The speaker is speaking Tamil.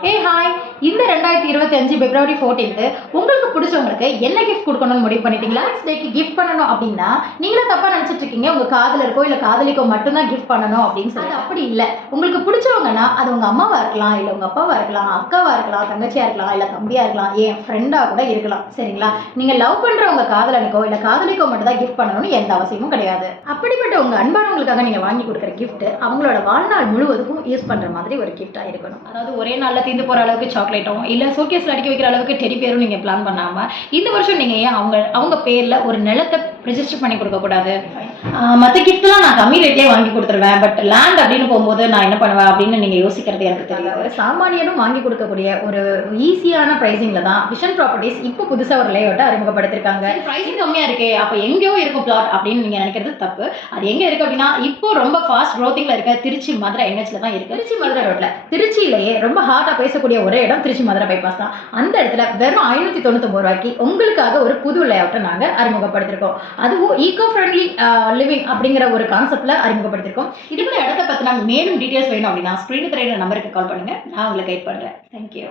Hey hi! இந்த 2025 பிப்ரவரி 14th உங்களுக்கு பிடிச்சவங்களுக்கு என்ன கிஃப்ட் குடுக்கணும்னு முடிவு பண்ணிட்டீங்களா? டேக்கு கிஃப்ட் பண்ணணும் அப்படின்னா, நீங்களே தப்பா நினைச்சிட்டு இருக்கீங்க. உங்க காதலருக்கோ, இல்ல காதலிக்கோ மட்டும் தான் கிஃப்ட் பண்ணணும் அப்படின்னு சொல்லி. அது அப்படி இல்ல. உங்களுக்கு பிடிச்சவங்கன்னா, அது உங்க அம்மாவா இருக்கலாம், இல்ல உங்க அப்பாவா இருக்கலாம், அக்காவா இருக்கலாம், தங்கச்சியா இருக்கலாம், இல்ல தம்பியா இருக்கலாம், என் ஃப்ரெண்டா கூட இருக்கலாம். சரிங்களா? நீங்க லவ் பண்ற உங்க காதலனுக்கோ, இல்ல காதலிக்கோ மட்டும் தான் கிஃப்ட் பண்ணணும்னு எந்த அவசியமும் கிடையாது. அப்படிப்பட்ட உங்க அன்பானவங்களுக்காக நீங்க வாங்கி கொடுக்குற கிஃப்ட் அவங்களோட வாழ்நாள் முழுவதுக்கும் யூஸ் பண்ற மாதிரி ஒரு கிஃப்டா இருக்கணும். அதாவது ஒரே நாள்ல தீர்ந்து போற அளவுக்கு சாக்லேட்டும், இல்ல ஷோகேஸ்ல அடுக்கி வைக்கிற அளவுக்கு டெடி பேரும் நீங்க பிளான் பண்ணாம, இந்த வருஷம் நீங்க ஏன் அவங்க பேர்ல ஒரு நிலத்தை ரெஜிஸ்டர் பண்ணி கொடுக்க கூடாது? மற்ற கிஃப்ட்லாம் நான் கம்மி ரேட்லேயே வாங்கி கொடுத்துருவேன். பட் லேண்ட் அப்படின்னு போகும்போது நான் என்ன பண்ணுவேன் அப்படின்னு நீங்க யோசிக்கிறது எனக்கு தெரியாது. சாமானியனும் வாங்கி கொடுக்கக்கூடிய ஒரு ஈஸியான பிரைசிங்ல தான் விஷன் ப்ராப்பர்ட்டிஸ் இப்போ புதுசா ஒரு லேஅவுட்டை அறிமுகப்படுத்திருக்காங்க. பிரைசிங் கம்மியா இருக்கே, அப்ப எங்கேயோ இருக்கும் பிளாட் அப்படின்னு நீங்க நினைக்கிறது தப்பு. அது எங்க இருக்கு அப்படின்னா, இப்போ ரொம்ப ஃபாஸ்ட் க்ரோத்திங்ல இருக்க திருச்சி மதுரை என்ஹெச்ல தான் இருக்கு. திருச்சி மதுரை ரோட்ல திருச்சியிலேயே ரொம்ப ஹார்ட்டா பேசக்கூடிய ஒரே இடம் திருச்சி மதுரை பைபாஸ் தான். அந்த இடத்துல வெறும் 599 ரூபாய்க்கு உங்களுக்காக ஒரு புது லேஅவுட்டை நாங்க அறிமுகப்படுத்திருக்கோம். அதுவும் ஈகோ ஃப்ரெண்ட்லி லிவிங் அப்படிங்கிற ஒரு கான்செப்ட்ல அறிமுகப்படுத்திருக்கோம். இதுக்குள்ள இடத்த பத்தின மேலும் டீடைல்ஸ் வேணும் அப்படின்னா ஸ்கிரீன் தெரியுற நம்பருக்கு கால் பண்ணுங்க. நான் உங்களுக்கு கைட் பண்றேன். தேங்க்யூ.